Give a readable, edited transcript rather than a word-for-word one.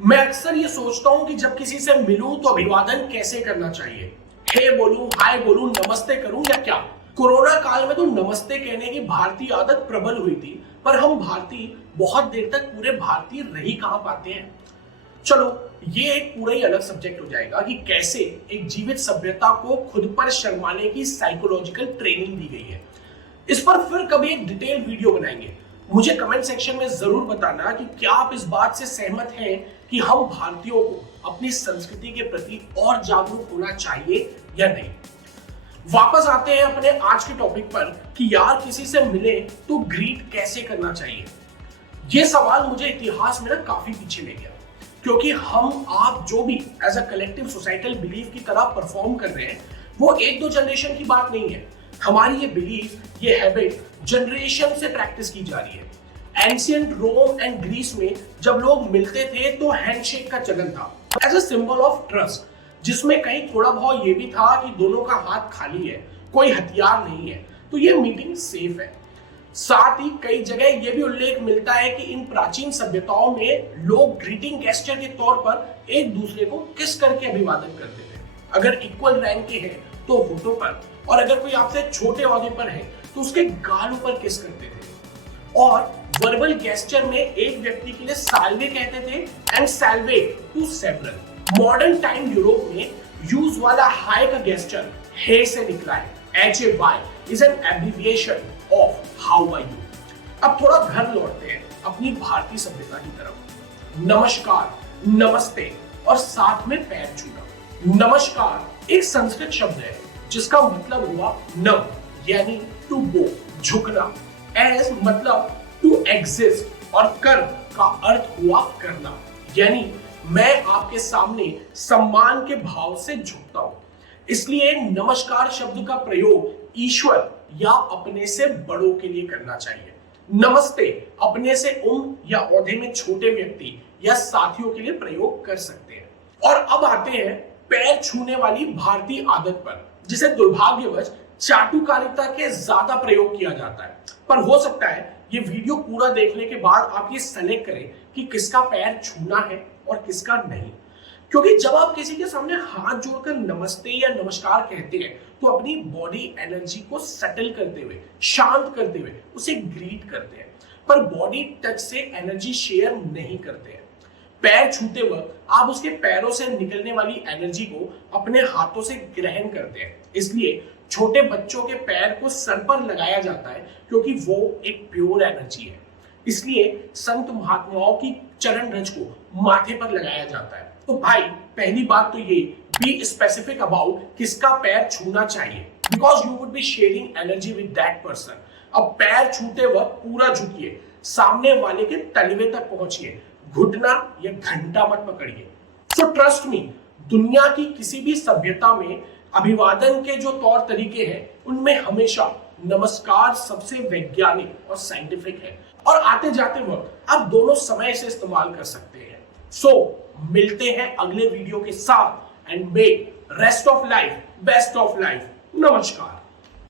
मैं अक्सर ये सोचता हूं कि जब किसी से मिलूं तो अभिवादन कैसे करना चाहिए। हे बोलूं, हाय बोलूं, नमस्ते करूं या क्या। कोरोना काल में तो नमस्ते कहने की भारतीय आदत प्रबल हुई थी, पर हम भारतीय बहुत देर तक पूरे भारतीय रह ही कहां पाते हैं। चलो, ये एक पूरा ही अलग सब्जेक्ट हो जाएगा कि कैसे एक जीवित सभ्यता को खुद पर शर्माने की साइकोलॉजिकल ट्रेनिंग दी गई है। इस पर फिर कभी एक डिटेल वीडियो बनाएंगे। मुझे कमेंट सेक्शन में जरूर बताना कि क्या आप इस बात से सहमत हैं कि हम भारतीयों को अपनी संस्कृति के प्रति और जागरूक होना चाहिए या नहीं। वापस आते हैं अपने आज के टॉपिक पर कि यार किसी से मिले तो ग्रीट कैसे करना चाहिए। यह सवाल मुझे इतिहास में ना काफी पीछे ले गया, क्योंकि हम आप जो भी as a collective societal belief की तरह परफॉर्म कर रहे हैं वो एक दो जनरेशन की बात नहीं है। हमारी ये बिलीफ, ये हैबिट जनरेशन से प्रैक्टिस की जा रही है। एंशिएंट रोम एंड ग्रीस में जब लोग मिलते थे तो हैंडशेक का चलन था as a symbol of trust, जिसमें कहीं थोड़ा बहुत ये भी था कि दोनों का हाथ खाली है, कोई हथियार नहीं है, तो ये मीटिंग सेफ है। साथ ही कई जगह ये भी उल्लेख मिलता है कि इन प्राचीन सभ्यताओं में लोग ग्रीटिंग गेस्चर के तौर पर एक दूसरे को किस करके अभिवादन करते थे। अगर इक्वल रैंक के हैं तो होठों पर, और अगर कोई आपसे छोटे ओहदे पर है तो उसके गालों पर किस करते थे। और वर्बल गेस्चर में एक व्यक्ति के लिए साल्वे कहते थे and salve to several. Modern time Europe में यूज वाला हाय का गेस्चर हे से निकला है। HAY is an abbreviation of how are you. अब थोड़ा घर लौटते हैं अपनी भारतीय सभ्यता की तरफ। नमस्कार, नमस्ते और साथ में पैर छूना। नमस्कार एक संस्कृत शब्द है जिसका मतलब हुआ नम, यानी टू बो, झुकना। एज मतलब टू एग्जिस्ट, और कर का अर्थ हुआ करना, यानी मैं आपके सामने सम्मान के भाव से झुकता हूं। इसलिए नमस्कार शब्द का प्रयोग ईश्वर या अपने से बड़ों के लिए करना चाहिए। नमस्ते अपने से या ओहदे में छोटे व्यक्ति या साथियों के लिए प्रयोग कर सकते हैं। और अब आते हैं पैर छूने वाली भारतीय आदत पर, जिसे दुर्भाग्यवश चाटुकारिता के ज्यादा प्रयोग किया जाता है। पर हो सकता है ये वीडियो पूरा देखने के बाद आप ये सेलेक्ट करें कि किसका पैर छूना है और किसका नहीं। क्योंकि जब आप किसी के सामने हाथ जोड़कर नमस्ते या नमस्कार कहते हैं तो अपनी बॉडी एनर्जी को सेटल करते हुए, शांत करते हुए उसे ग्रीट करते हैं, पर बॉडी टच से एनर्जी शेयर नहीं करते हैं। पैर छूते वक्त आप उसके पैरों से निकलने वाली एनर्जी को अपने हाथों से ग्रहण करते हैं। इसलिए छोटे बच्चों के पैर को सर पर लगाया जाता है, क्योंकि वो एक प्योर एनर्जी है। इसलिए संत महात्माओं की चरण रज को माथे पर लगाया जाता है। तो भाई, पहली बात तो ये, बी स्पेसिफिक अबाउट किसका पैर छूना चाहिए, because you would be sharing energy with that person. अब पैर छूते वक्त पूरा झुकिए, सामने वाले के तलवे तक पहुंचिए, घुटना या घंटा मत पकड़िए। सो ट्रस्ट मी, दुनिया की किसी भी सभ्यता में अभिवादन के जो तौर तरीके हैं उनमें हमेशा नमस्कार सबसे वैज्ञानिक और साइंटिफिक है, और आते जाते वक्त आप दोनों समय से इस्तेमाल कर सकते हैं। सो मिलते हैं अगले वीडियो के साथ, and make rest of life best of life. नमस्कार।